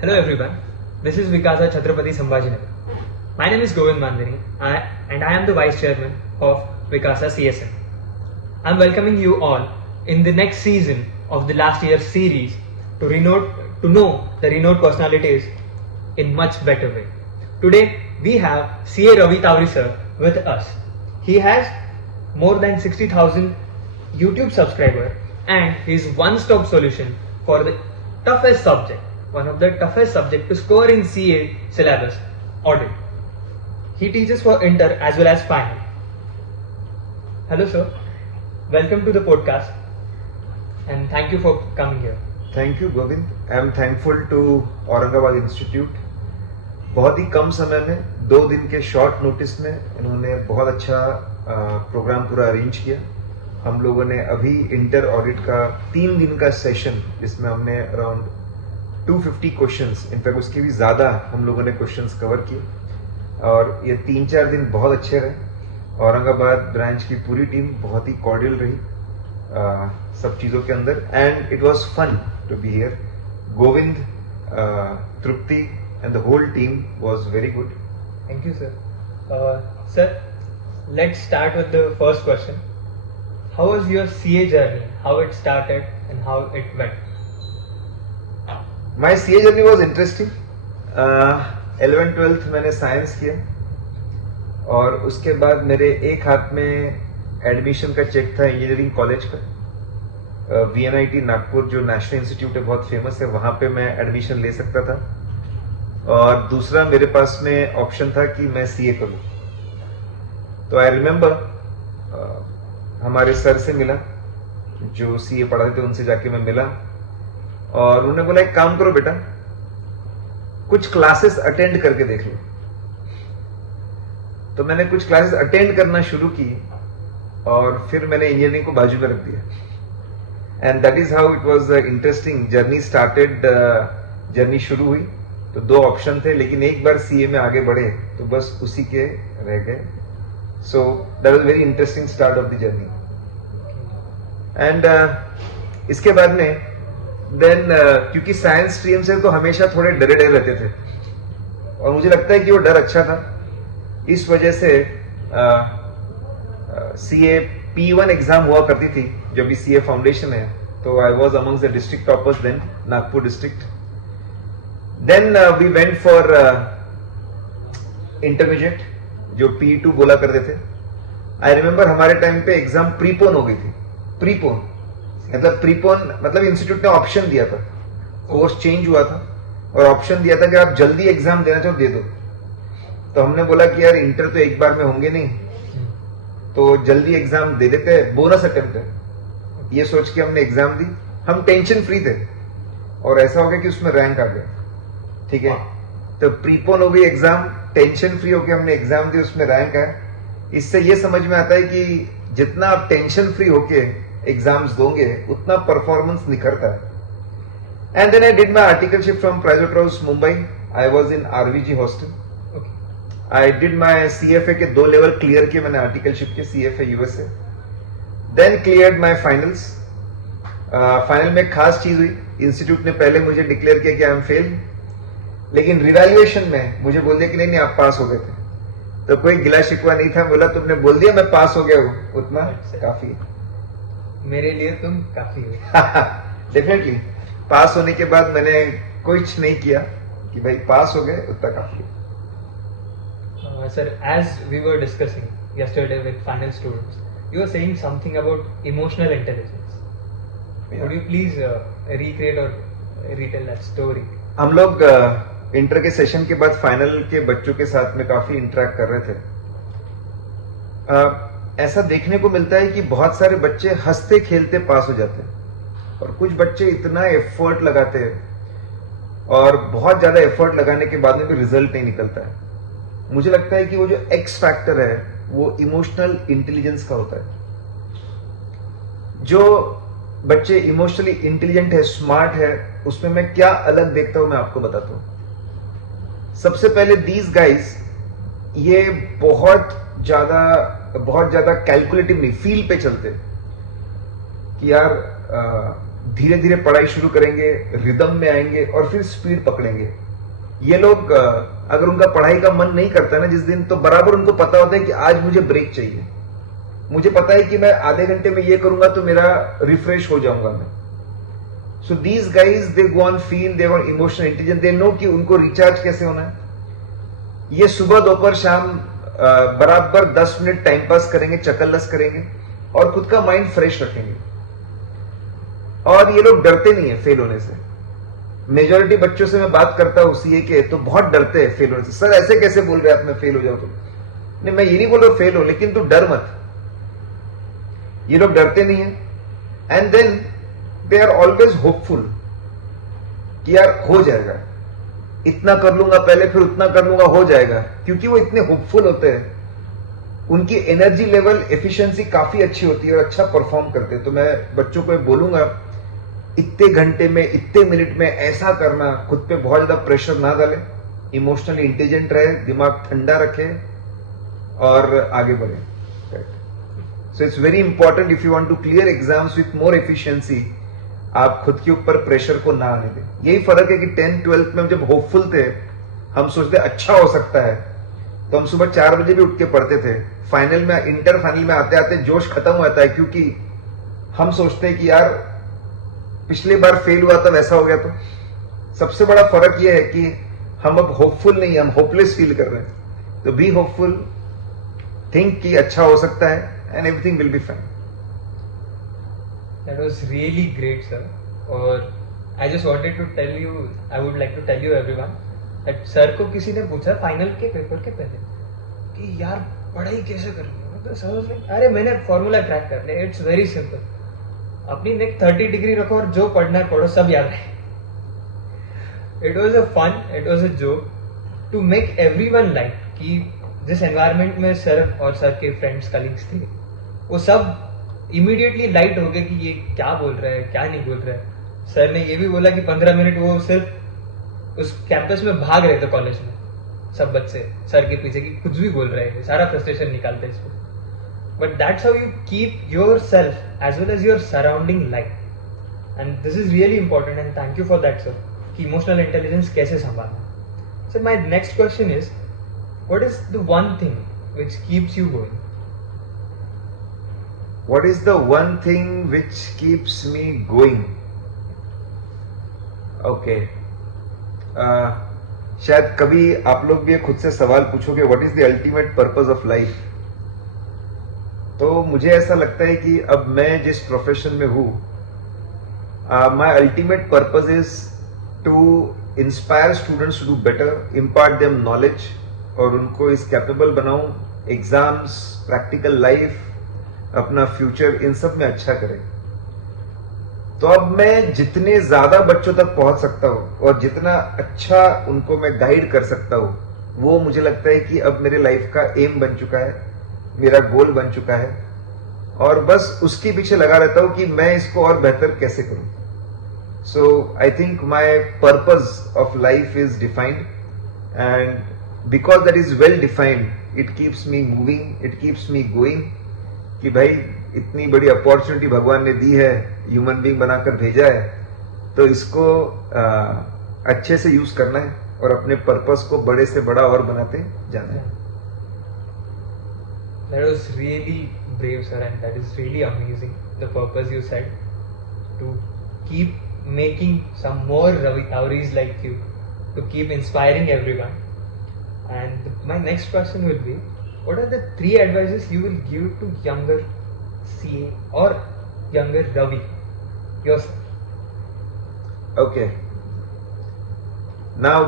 Hello everyone, this is Vikasa Chhatrapati Sambhajinagar. My name is Govind Mandani and I am the Vice Chairman of Vikasa CSM. I am welcoming you all in the next season of the last year's series to know the renowned personalities in much better way. Today we have CA Ravi Tawri sir with us. He has more than 60,000 YouTube subscribers and he is one-stop solution for the toughest subject, one of the toughest subject to score in CA syllabus, audit. He teaches for inter as well as final. Hello sir, welcome to the podcast and thank you for coming here. Thank you Govind. I am thankful to Aurangabad Institute. बहुत ही कम समय में 2 दिन के short notice में इन्होंने बहुत अच्छा programme पूरा अरेंज किया. हम लोगों ने अभी इंटर ऑडिट का 3 दिन का सेशन जिसमें हमने अराउंड 250 क्वेश्चंस, इनफैक्ट उसके भी ज़्यादा हम लोगों ने क्वेश्चंस कवर किए और ये 3-4 दिन बहुत अच्छे रहे. औरंगाबाद ब्रांच की पूरी टीम बहुत ही कॉर्डियल रही सब चीज़ों के अंदर and it was fun to be here. Govind, Tripti and the whole team was very good. Thank you sir. Sir, let's start with the first question. How was your CA journey? How it started and how it went? My CA journey was interesting. 11th-12th मैंने science किया और उसके बाद मेरे एक हाथ में admission का चेक था इंजीनियरिंग कॉलेज का. VNIT नागपुर जो नेशनल इंस्टीट्यूट है, बहुत फेमस है, वहाँ पे मैं एडमिशन ले सकता था. और दूसरा मेरे पास में ऑप्शन था कि मैं CA करूं. तो आई रिमेम्बर हमारे सर से मिला जो CA पढ़ाते थे, उनसे जाके मैं मिला और उन्होंने बोला एक काम करो बेटा, कुछ क्लासेस अटेंड करके देख लो. तो मैंने कुछ क्लासेस अटेंड करना शुरू की और फिर मैंने इंजीनियरिंग को बाजू में रख दिया. And that is how it was interesting journey started. Journey शुरू हुई तो 2 ऑप्शन थे, लेकिन एक बार CA में आगे बढ़े तो बस उसी के रह गए. So that was very interesting start of the journey. And इसके बाद में देन क्योंकि साइंस स्ट्रीम से तो हमेशा थोड़े डरे डरे रहते थे और मुझे लगता है कि वो डर अच्छा था. इस वजह से CA P1 एग्जाम हुआ करती थी जो भी CA फाउंडेशन है. तो I was amongst the district toppers then, Nagpur district. Then we went for intermediate जो P2 बोला करते थे. आई रिमेम्बर हमारे टाइम पे एग्जाम प्रीपोन हो गई थी. प्रीपोन मतलब इंस्टीट्यूट ने ऑप्शन दिया था, कोर्स चेंज हुआ था और ऑप्शन दिया था कि आप जल्दी एग्जाम देना चाहो दे दो. तो हमने बोला कि यार इंटर तो एक बार में होंगे नहीं, तो जल्दी एग्जाम दे देते हैं, बोनस अटेम्प्ट है. ये सोच के हमने एग्जाम दी. हम टेंशन फ्री थे और ऐसा हो गया कि उसमें रैंक आ गया. ठीक है, तो प्रीपोन हो गई एग्जाम, टेंशन फ्री होकर हमने एग्जाम दी, उसमें रैंक है. इससे ये समझ में आता है कि जितना आप टेंशन फ्री होके एग्जाम्स दोगे उतना परफॉर्मेंस निखरता है. And then I did my articleship from private house Mumbai. I was in RVG hostel. I did my CFA के 2 लेवल क्लियर किए मैंने आर्टिकलशिप के, CFA USA. Then cleared my finals. Final में खास चीज हुई, इंस्टीट्यूट ने पहले मुझे डिक्लेयर किया कि आई एम फेल, लेकिन रिवैल्यूएशन में मुझे बोल दिया कि नहीं आप पास हो गए थे. तो कोई गिला शिकवा नहीं था, बोला तुमने बोल दिया मैं पास हो गया हूं, उतना काफी है. मेरे लिए तुम काफी हो. डेफिनेटली पास होने के बाद मैंने कुछ नहीं किया कि भाई पास हो गए, उतना काफी है. Sir, as we were discussing yesterday with final students, you were saying something about emotional intelligence. Yeah. Would you please recreate or retell that story? हम लोग इंटर के सेशन के बाद फाइनल के बच्चों के साथ में काफी इंटरेक्ट कर रहे थे. ऐसा देखने को मिलता है कि बहुत सारे बच्चे हंसते खेलते पास हो जाते हैं और कुछ बच्चे इतना एफर्ट लगाते हैं और बहुत ज्यादा एफर्ट लगाने के बाद में भी रिजल्ट नहीं निकलता है. मुझे लगता है कि वो जो एक्स फैक्टर है वो इमोशनल इंटेलिजेंस का होता है. जो बच्चे इमोशनली इंटेलिजेंट है, स्मार्ट है, उसमें मैं क्या अलग देखता हूं मैं आपको बताता हूं. सबसे पहले दीज गाइज ये बहुत ज्यादा कैलकुलेटिव नहीं, फील पे चलते कि यार धीरे धीरे पढ़ाई शुरू करेंगे, रिदम में आएंगे और फिर स्पीड पकड़ेंगे। ये लोग अगर उनका पढ़ाई का मन नहीं करता ना जिस दिन, तो बराबर उनको पता होता है कि आज मुझे ब्रेक चाहिए, मुझे पता है कि मैं आधे घंटे में ये करूंगा तो मेरा रिफ्रेश हो जाऊंगा मैं। So these guys they go on feel, they are emotional intelligent, they know कि उनको रिचार्ज कैसे होना है। ये सुबह दोपहर शाम बराबर 10 मिनट टाइम पास करेंगे, चकलस करेंगे और खुद का माइंड फ्रेश रखेंगे। और ये लोग डरते नहीं है फेल होने से। मेजोरिटी बच्चों से मैं बात करता हूं सीए के, तो बहुत डरते हैं फेल होने से। सर ऐसे कैसे बोल रहे हैं आप, मैं फेल हो जाऊं तो? नहीं, मैं ये नहीं बोल रहा फेल हो, लेकिन तू डर मत। ये लोग डरते नहीं है। And then they are always hopeful कि यार हो जाएगा, इतना कर लूंगा पहले, फिर उतना कर लूंगा, हो जाएगा। क्योंकि वो इतने होपफुल होते हैं, उनकी एनर्जी लेवल, एफिशिएंसी काफी अच्छी होती है और अच्छा परफॉर्म करते हैं। तो मैं बच्चों को बोलूंगा, इतने घंटे में, इतने मिनट में ऐसा करना, खुद पे बहुत ज्यादा प्रेशर ना डाले, इमोशनली इंटेलिजेंट रहे, दिमाग ठंडा रखे और आगे बढ़े। So it's very important if you want to clear exams with more efficiency, आप खुद के ऊपर प्रेशर को ना आने दें। यही फर्क है कि 10th-12th में जब होपफुल थे, हम सोचते अच्छा हो सकता है, तो हम सुबह 4 बजे भी उठ के पढ़ते थे। फाइनल में, इंटर फाइनल में आते आते जोश खत्म हो जाता है, क्योंकि हम सोचते हैं कि यार पिछले बार फेल हुआ था, वैसा हो गया। तो सबसे बड़ा फर्क यह है कि हम अब होपफुल नहीं, हम होपलेस फील कर रहे हैं। तो बी होपफुल, थिंक कि अच्छा हो सकता है, and everything will be fine. That was really great, sir. और I just wanted to tell you, I would like to tell you everyone that sir को किसी ने पूछा फाइनल के पेपर के पहले कि यार पढ़ाई कैसे करनी है, तो सर ने अरे मैंने फॉर्मूला क्रैक कर लिया, इट्स वेरी सिंपल, अपनी नेक 30 डिग्री रखो और जो पढ़ना है पढ़ो, सब याद है। It was a fun, it was a joke to make everyone like कि जिस एनवायरमेंट में सर और सर के फ्रेंड्स कलीग्स थे, वो सब इमीडिएटली लाइट हो गए कि ये क्या बोल रहा है, क्या नहीं बोल रहा है। सर ने ये भी बोला कि 15 मिनट वो सिर्फ उस कैंपस में भाग रहे थे कॉलेज में, सब बच्चे सर के पीछे कि कुछ भी बोल रहे थे, सारा फ्रस्ट्रेशन निकालते हैं इसको। But that's how you keep yourself as well as your surrounding light, and this is really important, and thank you for that sir, कि इमोशनल इंटेलिजेंस कैसे संभालना। Sir my next question is, what is the one thing which keeps you going? What is the one thing which keeps me going? Okay. शायद कभी आप लोग भी खुद से सवाल पूछोगे, what is the ultimate purpose of life? तो मुझे ऐसा लगता है कि अब मैं जिस प्रोफेशन में हूँ, my ultimate purpose is to inspire students to do better, impart them knowledge, और उनको इस कैपेबल बनाऊं, एग्जाम्स, प्रैक्टिकल लाइफ, अपना फ्यूचर, इन सब में अच्छा करें। तो अब मैं जितने ज्यादा बच्चों तक पहुंच सकता हूं और जितना अच्छा उनको मैं गाइड कर सकता हूं, वो मुझे लगता है कि अब मेरे लाइफ का एम बन चुका है, मेरा गोल बन चुका है, और बस उसके पीछे लगा रहता हूं कि मैं इसको और बेहतर कैसे करूं। So I think my purpose of life is defined, and because that is well defined, it keeps me moving, it keeps me going, कि भाई इतनी बड़ी अपॉर्चुनिटी भगवान ने दी है, ह्यूमन बीइंग बनाकर भेजा है, तो इसको अच्छे से यूज करना है और अपने पर्पस को बड़े से बड़ा और बनाते जाना है। That was really brave, sir, and that is really amazing. The purpose you said, to keep making some more Ravi Tauris like you, to keep inspiring everyone. And my next question will be, what are the 3 advices you will give to younger CA or younger Ravi yourself? Okay. Now,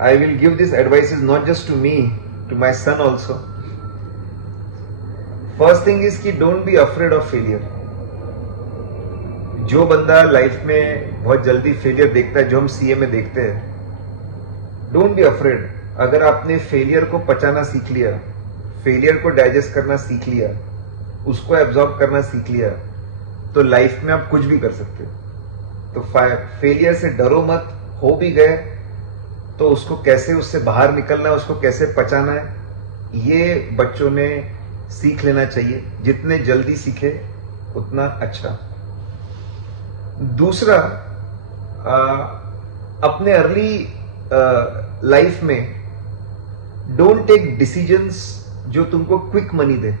I will give these advices not just to me, to my son also. First thing is कि don't be afraid of failure. जो बंदा life में बहुत जल्दी failure देखता है, जो हम सीए में देखते हैं, डोंट बी अफ्रेड। अगर आपने फेलियर को पचाना सीख लिया, फेलियर को डाइजेस्ट करना सीख लिया, उसको एब्जॉर्ब करना सीख लिया, तो लाइफ में आप कुछ भी कर सकते हो। तो फेलियर से डरो मत, हो भी गए तो उसको कैसे उससे बाहर निकलना है, उसको कैसे पचाना है, ये बच्चों ने सीख लेना चाहिए, जितने जल्दी सीखे उतना अच्छा। दूसरा, अपने अर्ली लाइफ में डोंट टेक डिसीजंस जो तुमको क्विक मनी दे।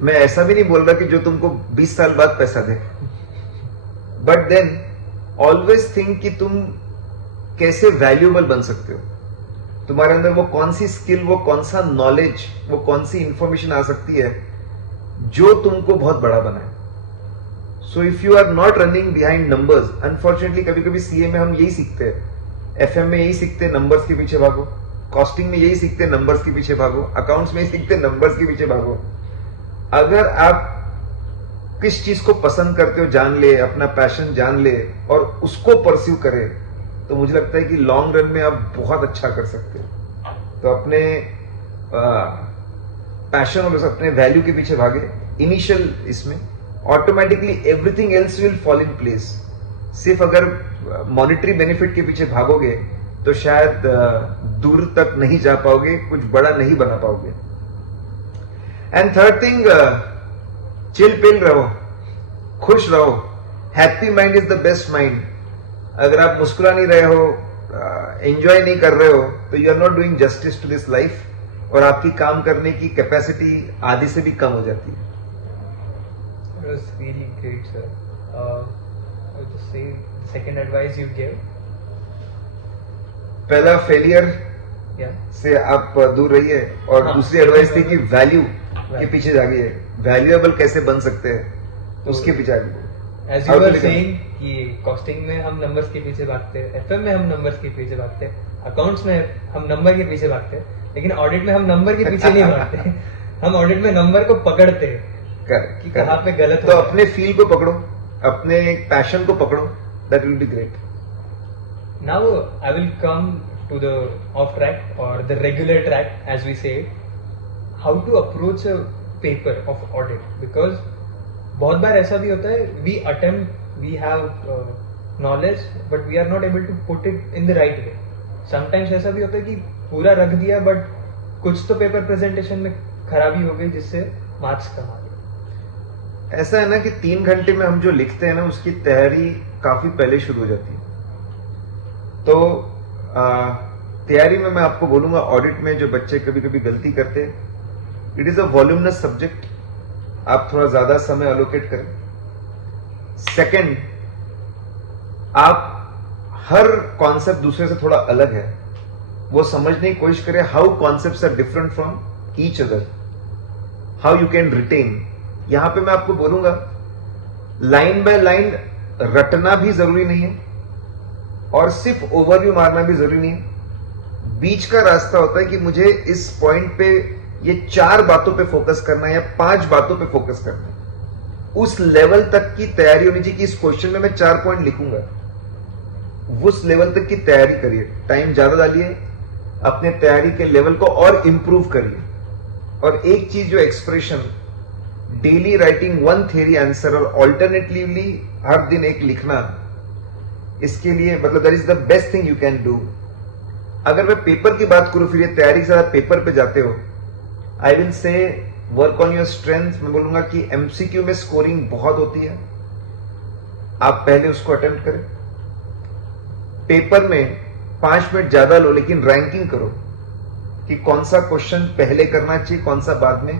मैं ऐसा भी नहीं बोल रहा कि जो तुमको 20 साल बाद पैसा दे, बट देन ऑलवेज थिंक कि तुम कैसे वैल्यूएबल बन सकते हो, तुम्हारे अंदर वो कौन सी स्किल, वो कौन सा नॉलेज, वो कौन सी इंफॉर्मेशन आ सकती है जो तुमको बहुत बड़ा बनाए। So if you are not running behind numbers, unfortunately कभी कभी सीए में हम यही सीखते हैं, एफएम में यही सीखते हैं, नंबर्स के पीछे भागो, कॉस्टिंग में यही सीखते हैं, नंबर्स के पीछे भागो, अकाउंट्स में यही सीखते हैं, नंबर्स के पीछे भागो। अगर आप किस चीज को पसंद करते हो जान ले, अपना पैशन जान ले और उसको परस्यू करे, तो मुझे लगता है कि लॉन्ग रन में आप बहुत अच्छा कर सकते हो। तो अपने पैशन और अपने वैल्यू के पीछे भागे इनिशियल इसमें, automatically everything else will fall in place. सिर्फ अगर मॉनेटरी बेनिफिट के पीछे भागोगे तो शायद दूर तक नहीं जा पाओगे, कुछ बड़ा नहीं बना पाओगे। And third thing, chill pill रहो, खुश रहो। Happy mind is the best mind. अगर आप मुस्कुरा नहीं रहे हो, एंजॉय नहीं कर रहे हो, तो you are not doing justice to this life, और आपकी काम करने की कैपेसिटी आधी से भी कम हो जाती है। It was really great, sir. I would just say second advice you gave. पहला, फेलियर Yeah. से आप दूर रहिए, और हाँ, दूसरी एडवाइस थी कि वैल्यू के Value. पीछे जागिए, वैल्यूएबल कैसे बन सकते हैं, तो उसके पीछे आगे। As you were saying कि कॉस्टिंग में हम नंबर्स के पीछे भागते हैं, एफएम में हम नंबर्स के पीछे भागते हैं, अकाउंट्स में हम नंबर के पीछे भागते हैं, लेकिन ऑडिट में हम नंबर के पीछे नहीं भागते। हम ऑडिट में नंबर को पकड़ते हैं कि कहाँ पे गलत तो हो रहा है। अपने फील को पकड़ो, अपने पैशन को पकड़ो, that will be great. Now I will come to the off track or the regular track, as we say, how to approach a paper of audit, because बहुत बार ऐसा भी होता है, we attempt, we have knowledge but we are not able to put it in the right way. Sometimes ऐसा भी होता है कि पूरा रख दिया बट कुछ तो पेपर प्रेजेंटेशन में खराबी हो गई जिससे मार्क्स कम आ गए। ऐसा है ना कि 3 घंटे में हम जो लिखते हैं ना, उसकी तैयारी काफी पहले शुरू हो जाती है। तो तैयारी में मैं आपको बोलूंगा, ऑडिट में जो बच्चे कभी कभी गलती करते हैं, इट इज अ वॉल्यूमनस सब्जेक्ट, आप थोड़ा ज्यादा समय अलोकेट करें। सेकंड, आप हर कॉन्सेप्ट दूसरे से थोड़ा अलग है, वो समझने की कोशिश करें, how concepts are different from each other, how you can retain. यहां पे मैं आपको बोलूंगा, लाइन बाय लाइन रटना भी जरूरी नहीं है और सिर्फ ओवरव्यू मारना भी जरूरी नहीं है। बीच का रास्ता होता है कि मुझे इस पॉइंट पे ये 4 बातों पे फोकस करना है या 5 बातों पे फोकस करना है। उस लेवल तक की तैयारी होनी चाहिए कि इस क्वेश्चन में मैं 4 पॉइंट लिखूंगा। उस लेवल तक की तैयारी करिए, टाइम ज्यादा डालिए, अपने तैयारी के लेवल को और इंप्रूव करिए। और एक चीज जो expression, daily writing 1 theory answer और ऑल्टरनेटिवली हर दिन एक लिखना, इसके लिए मतलब that is the best thing you can do. अगर मैं पेपर की बात करूं, फिर ये तैयारी के साथ पेपर पे जाते हो, I will say work on your strength. मैं बोलूंगा कि एमसीक्यू में स्कोरिंग बहुत होती है, आप पहले उसको अटेम्प्ट करें। पेपर में 5 मिनट ज्यादा लो, लेकिन रैंकिंग करो कि कौन सा क्वेश्चन पहले करना चाहिए, कौन सा बाद में।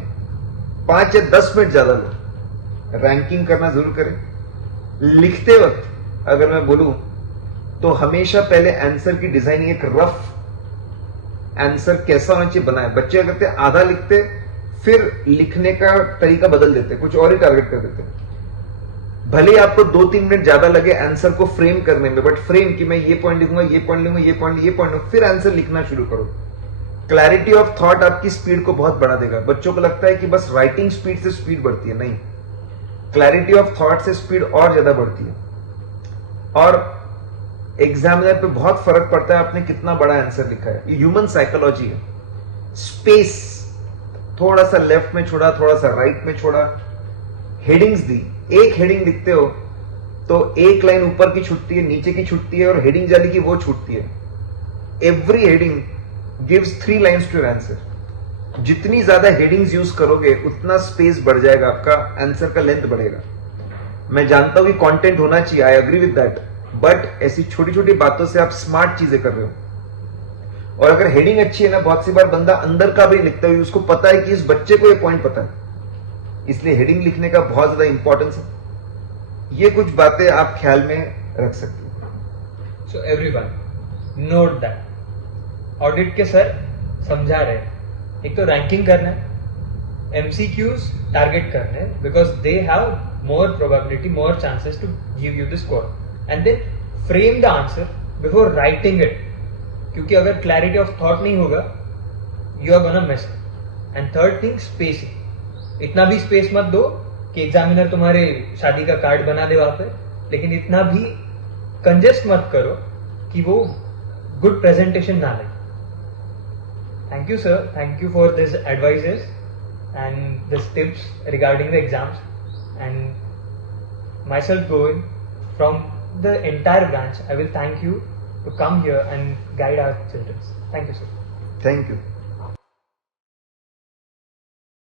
5 या 10 मिनट ज्यादा लो, रैंकिंग करना जरूर करें। लिखते वक्त अगर मैं बोलूं तो हमेशा पहले आंसर की डिजाइनिंग, एक रफ आंसर कैसा होना चाहिए बनाए। बच्चे क्या करते हैं, आधा लिखते फिर लिखने का तरीका बदल देते, कुछ और ही टारगेट कर देते। भले ही आपको 2-3 मिनट ज्यादा लगे आंसर को फ्रेम करने में, बट फ्रेम कि मैं ये पॉइंट लिखूंगा, ये पॉइंट लिखूंगा, ये पॉइंट, फिर आंसर लिखना शुरू करो। क्लैरिटी ऑफ थॉट आपकी स्पीड को बहुत बढ़ा देगा। बच्चों को लगता है कि बस राइटिंग स्पीड से स्पीड बढ़ती है, नहीं, क्लैरिटी ऑफ थॉट से स्पीड और ज्यादा बढ़ती है। और एग्जामिनर पे बहुत फर्क पड़ता है आपने कितना बड़ा आंसर लिखा है, ये ह्यूमन साइकोलॉजी है। स्पेस थोड़ा सा लेफ्ट में छोड़ा, थोड़ा सा राइट में छोड़ा, हेडिंग्स दी। एक हेडिंग लिखते हो तो एक लाइन ऊपर की छूटती है, नीचे की छूटती है, और हेडिंग जाली की वो छूटती है। Every heading gives 3 lines to your answer. जितनी ज्यादा हेडिंग्स यूज करोगे उतना स्पेस बढ़ जाएगा, आपका आंसर का लेंथ बढ़ेगा। मैं जानता हूं कि कंटेंट होना चाहिए, I agree with that, but ऐसी छोटी छोटी बातों से आप स्मार्ट चीजें कर रहे हो। और अगर हेडिंग अच्छी है ना, बहुत सी बार बंदा अंदर का भी लिखता है, उसको पता है कि इस बच्चे को ये पॉइंट पता है, इसलिए हेडिंग लिखने का बहुत ज्यादा इंपॉर्टेंस है। ये कुछ बातें आप ख्याल में रख सकते हो। So everyone note that audit के सर समझा रहे हैं, एक तो रैंकिंग करना है, MCQs टारगेट करने हैं, because they have more probability, more chances to give you the score, and then frame the answer before writing it, क्योंकि अगर क्लैरिटी ऑफ थॉट नहीं होगा you are gonna miss. And third thing spacing, इतना भी space मत दो कि examiner तुम्हारे शादी का कार्ड बना दे वहां पे, लेकिन इतना भी कंजेस्ट मत करो कि वो गुड प्रेजेंटेशन ना ले। Thank you, sir. Thank you for this advices and this tips regarding the exams. And myself, Govind, from the entire branch, I will thank you to come here and guide our children. Thank you, sir. Thank you.